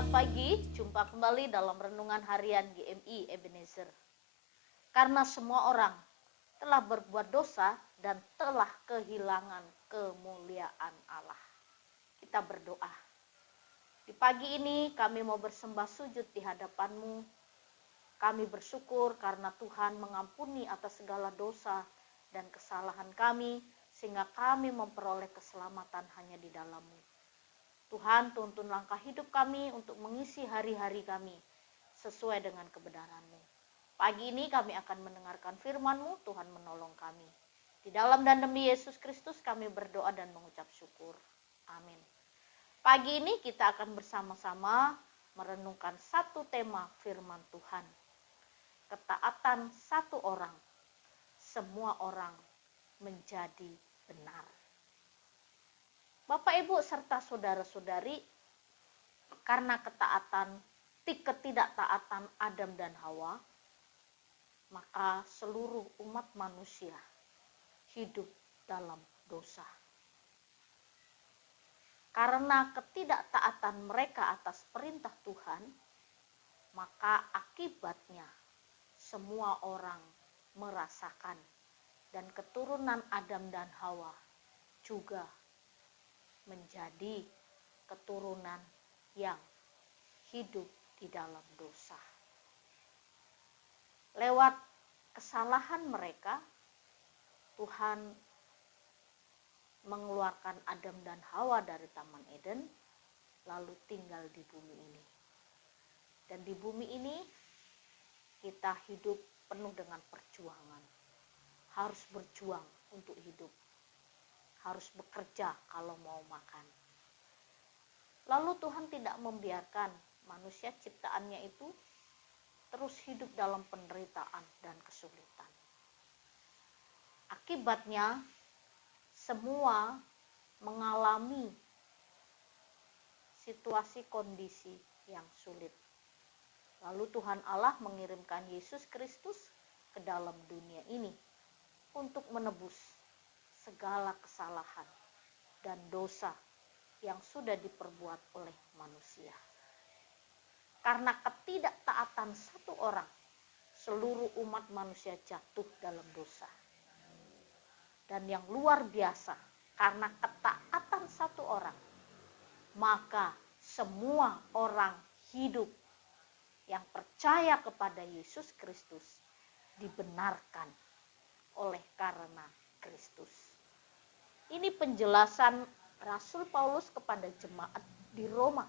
Selamat pagi, jumpa kembali dalam Renungan Harian GMI Ebenezer. Karena semua orang telah berbuat dosa dan telah kehilangan kemuliaan Allah. Kita berdoa. Di pagi ini kami mau bersembah sujud di hadapan-Mu. Kami bersyukur karena Tuhan mengampuni atas segala dosa dan kesalahan kami, sehingga kami memperoleh keselamatan hanya di dalam-Mu. Tuhan, tuntun langkah hidup kami untuk mengisi hari-hari kami sesuai dengan kebenaran-Mu. Pagi ini kami akan mendengarkan firman-Mu, Tuhan menolong kami. Di dalam dan demi Yesus Kristus kami berdoa dan mengucap syukur. Amin. Pagi ini kita akan bersama-sama merenungkan satu tema firman Tuhan. Ketaatan satu orang, semua orang menjadi benar. Bapak, Ibu, serta saudara-saudari, karena ketidaktaatan Adam dan Hawa, maka seluruh umat manusia hidup dalam dosa. Karena ketidaktaatan mereka atas perintah Tuhan, maka akibatnya semua orang merasakan, dan keturunan Adam dan Hawa juga menjadi keturunan yang hidup di dalam dosa. Lewat kesalahan mereka, Tuhan mengeluarkan Adam dan Hawa dari Taman Eden, lalu tinggal di bumi ini. Dan di bumi ini kita hidup penuh dengan perjuangan. Harus berjuang untuk hidup. Harus bekerja kalau mau makan. Lalu Tuhan tidak membiarkan manusia ciptaannya itu terus hidup dalam penderitaan dan kesulitan. Akibatnya semua mengalami situasi kondisi yang sulit. Lalu Tuhan Allah mengirimkan Yesus Kristus ke dalam dunia ini untuk menebus segala kesalahan dan dosa yang sudah diperbuat oleh manusia. Karena ketidaktaatan satu orang, seluruh umat manusia jatuh dalam dosa. Dan yang luar biasa, karena ketaatan satu orang, maka semua orang hidup yang percaya kepada Yesus Kristus dibenarkan oleh karena Kristus. Ini penjelasan Rasul Paulus kepada jemaat di Roma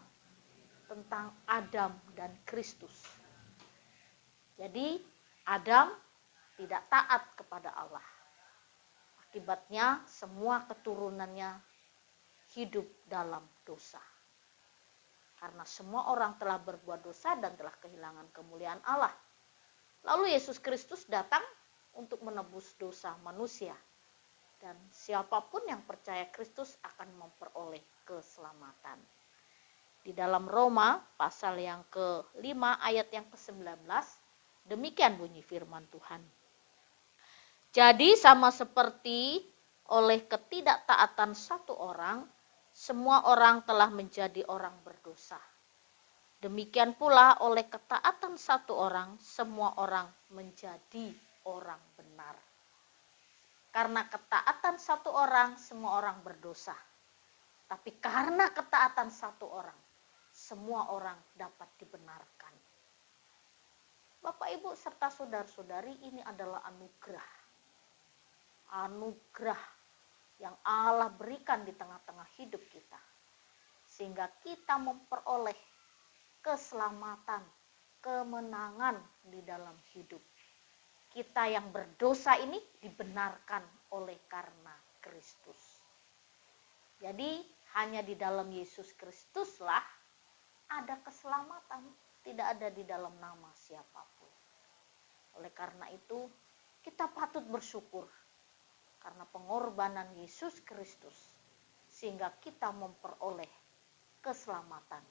tentang Adam dan Kristus. Jadi Adam tidak taat kepada Allah. Akibatnya semua keturunannya hidup dalam dosa. Karena semua orang telah berbuat dosa dan telah kehilangan kemuliaan Allah. Lalu Yesus Kristus datang untuk menebus dosa manusia. Dan siapapun yang percaya Kristus akan memperoleh keselamatan. Di dalam Roma pasal yang ke-5 ayat yang ke-19, demikian bunyi firman Tuhan. Jadi sama seperti oleh ketidaktaatan satu orang, semua orang telah menjadi orang berdosa. Demikian pula oleh ketaatan satu orang, semua orang menjadi orang benar. Karena ketaatan satu orang, semua orang berdosa. Tapi karena ketaatan satu orang, semua orang dapat dibenarkan. Bapak, Ibu, serta saudara-saudari, ini adalah anugerah. Anugerah yang Allah berikan di tengah-tengah hidup kita. Sehingga kita memperoleh keselamatan, kemenangan di dalam hidup. Kita yang berdosa ini dibenarkan oleh karena Kristus. Jadi hanya di dalam Yesus Kristuslah ada keselamatan, tidak ada di dalam nama siapapun. Oleh karena itu kita patut bersyukur karena pengorbanan Yesus Kristus, sehingga kita memperoleh keselamatan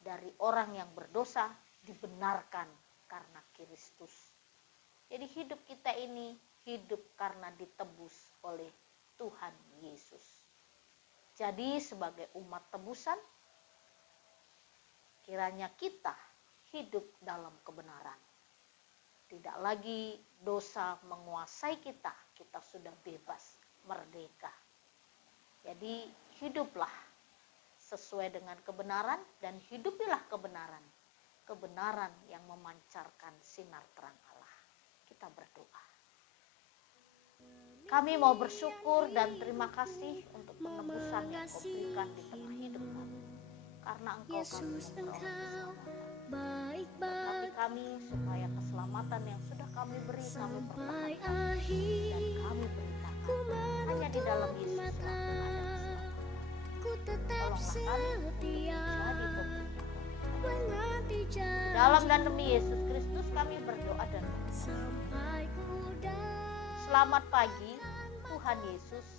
dari orang yang berdosa dibenarkan karena Kristus. Jadi hidup kita ini hidup karena ditebus oleh Tuhan Yesus. Jadi sebagai umat tebusan, Kiranya kita hidup dalam kebenaran. Tidak lagi dosa menguasai kita, kita sudah bebas, merdeka. Jadi hiduplah sesuai dengan kebenaran dan hidupilah kebenaran. Kebenaran yang memancarkan sinar terang Allah. Kita berdoa. Kami mau bersyukur dan terima kasih untuk penebusan yang Kau berikan di tengah hidup kami. Karena Engkau kami memperoleh keselamatan. Berkati kami supaya keselamatan yang sudah kami beri kami pertahankan dan kami beritakan hanya di dalam Yesus yang ada keselamatan. Tolonglah kami untuk menjadi pemberi. Di dalam dan demi Yesus Kristus kami berdoa dan berdoa. Selamat pagi, Tuhan Yesus